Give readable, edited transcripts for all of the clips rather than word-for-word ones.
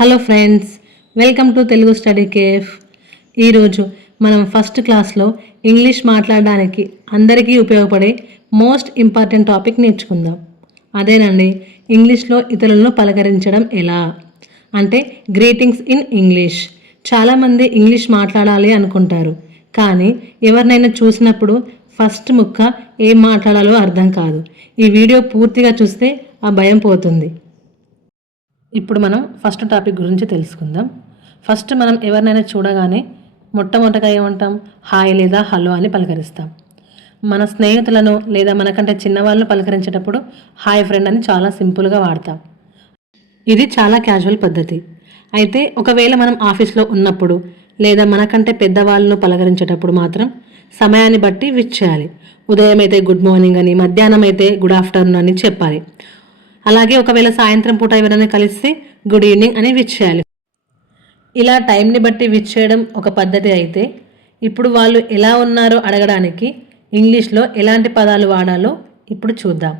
Hello friends, welcome to Telugu study cafe. ఈరోజు మనం first క్లాస్లో ఇంగ్లీష్ మాట్లాడడానికి అందరికీ ఉపయోగపడే మోస్ట్ ఇంపార్టెంట్ టాపిక్ నేర్చుకుందాం. అదేనండి, ఇంగ్లీష్లో ఇతరులను పలకరించడం ఎలా, అంటే గ్రీటింగ్స్ ఇన్ ఇంగ్లీష్. చాలామంది ఇంగ్లీష్ మాట్లాడాలి అనుకుంటారు, కానీ ఎవరినైనా చూసినప్పుడు ఫస్ట్ ముక్క ఏం మాట్లాడాలో అర్థం కాదు. ఈ వీడియో పూర్తిగా చూస్తే ఆ భయం పోతుంది. ఇప్పుడు మనం ఫస్ట్ టాపిక్ గురించి తెలుసుకుందాం. ఫస్ట్ మనం ఎవరినైనా చూడగానే మొట్టమొదటగా ఏమంటాం? హాయ్ లేదా హలో అని పలకరిస్తాం. మన స్నేహితులను లేదా మనకంటే చిన్నవాళ్ళను పలకరించేటప్పుడు హాయ్ ఫ్రెండ్ అని చాలా సింపుల్గా వాడతాం. ఇది చాలా క్యాజువల్ పద్ధతి. అయితే ఒకవేళ మనం ఆఫీస్లో ఉన్నప్పుడు లేదా మనకంటే పెద్దవాళ్ళను పలకరించేటప్పుడు మాత్రం సమయాన్ని బట్టి విష్ చేయాలి. ఉదయం అయితే గుడ్ మార్నింగ్ అని, మధ్యాహ్నం అయితే గుడ్ ఆఫ్టర్నూన్ అని చెప్పాలి. అలాగే ఒకవేళ సాయంత్రం పూట ఎవరైనా కలిస్తే గుడ్ ఈవినింగ్ అని విష్ చేయాలి. ఇలా టైంని బట్టి విష్ చేయడం ఒక పద్ధతి అయితే, ఇప్పుడు వాళ్ళు ఎలా ఉన్నారో అడగడానికి ఇంగ్లీష్లో ఎలాంటి పదాలు వాడాలో ఇప్పుడు చూద్దాం.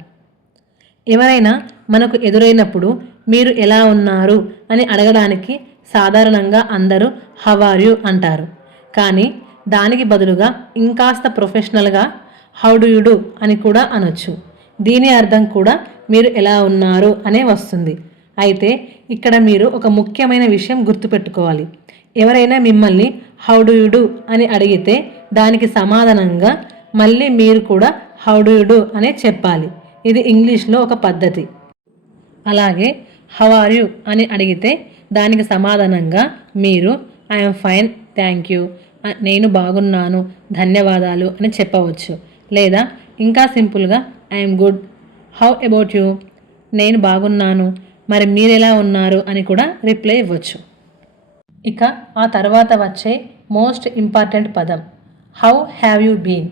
ఎవరైనా మనకు ఎదురైనప్పుడు మీరు ఎలా ఉన్నారు అని అడగడానికి సాధారణంగా అందరూ హౌ ఆర్ యు అంటారు. కానీ దానికి బదులుగా ఇంకాస్త ప్రొఫెషనల్గా హౌ డు యు డూ అని కూడా అనొచ్చు. దీని అర్థం కూడా మీరు ఎలా ఉన్నారు అనే వస్తుంది. అయితే ఇక్కడ మీరు ఒక ముఖ్యమైన విషయం గుర్తుపెట్టుకోవాలి. ఎవరైనా మిమ్మల్ని హౌ డు యు డూ అని అడిగితే దానికి సమాధానంగా మళ్ళీ మీరు కూడా హౌ డు యు డూ అనే చెప్పాలి. ఇది ఇంగ్లీష్లో ఒక పద్ధతి. అలాగే హౌ ఆర్ యు అని అడిగితే దానికి సమాధానంగా మీరు ఐఎమ్ ఫైన్, థ్యాంక్ యూ, నేను బాగున్నాను, ధన్యవాదాలు అని చెప్పవచ్చు. లేదా ఇంకా సింపుల్గా I'm good, how about you, నేను బాగున్నాను, మరి మీరెలా ఉన్నారు అని కూడా రిప్లై ఇవ్వచ్చు. ఇక ఆ తర్వాత వచ్చే మోస్ట్ ఇంపార్టెంట్ పదం హౌ హ్యావ్ యూ బీన్.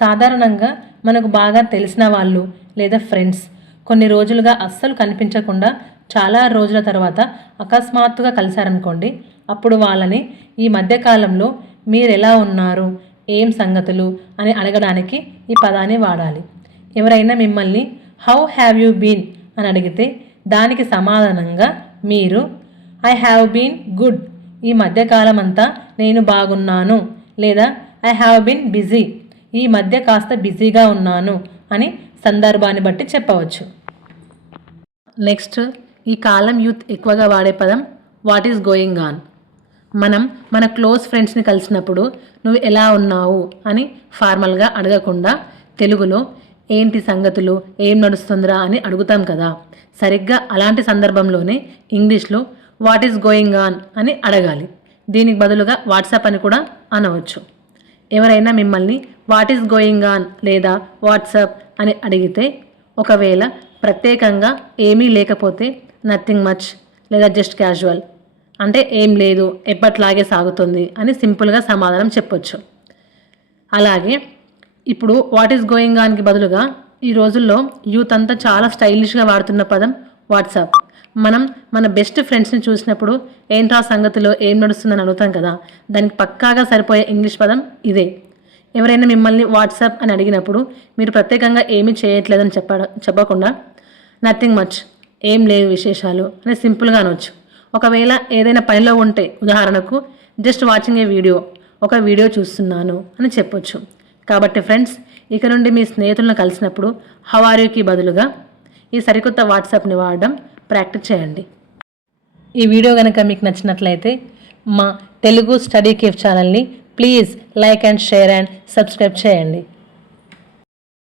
సాధారణంగా మనకు బాగా తెలిసిన వాళ్ళు లేదా ఫ్రెండ్స్ కొన్ని రోజులుగా అస్సలు కనిపించకుండా చాలా రోజుల తర్వాత అకస్మాత్తుగా కలిశారనుకోండి, అప్పుడు వాళ్ళని ఈ మధ్యకాలంలో మీరెలా ఉన్నారు, ఏం సంగతులు అని అడగడానికి ఈ పదాన్ని వాడాలి. ఎవరైనా మిమ్మల్ని హౌ హ్యావ్ యూ బీన్ అని అడిగితే దానికి సమాధానంగా మీరు ఐ హ్యావ్ బీన్ గుడ్, ఈ మధ్యకాలం అంతా నేను బాగున్నాను, లేదా ఐ హ్యావ్ బీన్ బిజీ, ఈ మధ్య కాస్త బిజీగా ఉన్నాను అని సందర్భాన్ని బట్టి చెప్పవచ్చు. నెక్స్ట్, ఈ కాలం యూత్ ఎక్కువగా వాడే పదం వాట్ ఈస్ గోయింగ్ ఆన్. మనం మన క్లోజ్ ఫ్రెండ్స్ని కలిసినప్పుడు నువ్వు ఎలా ఉన్నావు అని ఫార్మల్గా అడగకుండా తెలుగులో ఏంటి సంగతులు, ఏం నడుస్తుందిరా అని అడుగుతాం కదా. సరిగ్గా అలాంటి సందర్భంలోనే ఇంగ్లీష్లో వాట్ ఈస్ గోయింగ్ ఆన్ అని అడగాలి. దీనికి బదులుగా వాట్సాప్ అని కూడా అనవచ్చు. ఎవరైనా మిమ్మల్ని వాట్ ఈస్ గోయింగ్ ఆన్ లేదా వాట్సాప్ అని అడిగితే ఒకవేళ ప్రత్యేకంగా ఏమీ లేకపోతే నథింగ్ మచ్ లేదా జస్ట్ క్యాజువల్, అంటే ఏం లేదు, ఎప్పట్లాగే సాగుతుంది అని సింపుల్గా సమాధానం చెప్పొచ్చు. అలాగే ఇప్పుడు వాట్ ఈస్ గోయింగ్ ఆన్కి బదులుగా ఈ రోజుల్లో యూత్ అంతా చాలా స్టైలిష్గా వాడుతున్న పదం వాట్సాప్. మనం మన బెస్ట్ ఫ్రెండ్స్ని చూసినప్పుడు ఏంట్రా సంగతిలో, ఏం నడుస్తుందని అడుగుతాం కదా, దానికి పక్కాగా సరిపోయే ఇంగ్లీష్ పదం ఇదే. ఎవరైనా మిమ్మల్ని వాట్సాప్ అని అడిగినప్పుడు మీరు ప్రత్యేకంగా ఏమీ చేయట్లేదని చెప్పకుండా నథింగ్ మచ్, ఏం లేవు విశేషాలు అని సింపుల్గా అనొచ్చు. ఒకవేళ ఏదైనా పనిలో ఉంటే ఉదాహరణకు జస్ట్ వాచింగ్ ఏ వీడియో, ఒక వీడియో చూస్తున్నాను అని చెప్పొచ్చు. కాబట్టి ఫ్రెండ్స్, ఇక నుండి మీ స్నేహితులను కలిసినప్పుడు హౌ ఆర్ యూకి బదులుగా ఈ సరికొత్త వాట్సాప్ని వాడడం ప్రాక్టీస్ చేయండి. ఈ వీడియో కనుక మీకు నచ్చినట్లయితే మా తెలుగు స్టడీ కేఫ్ ఛానల్ని please like and share and subscribe చేయండి.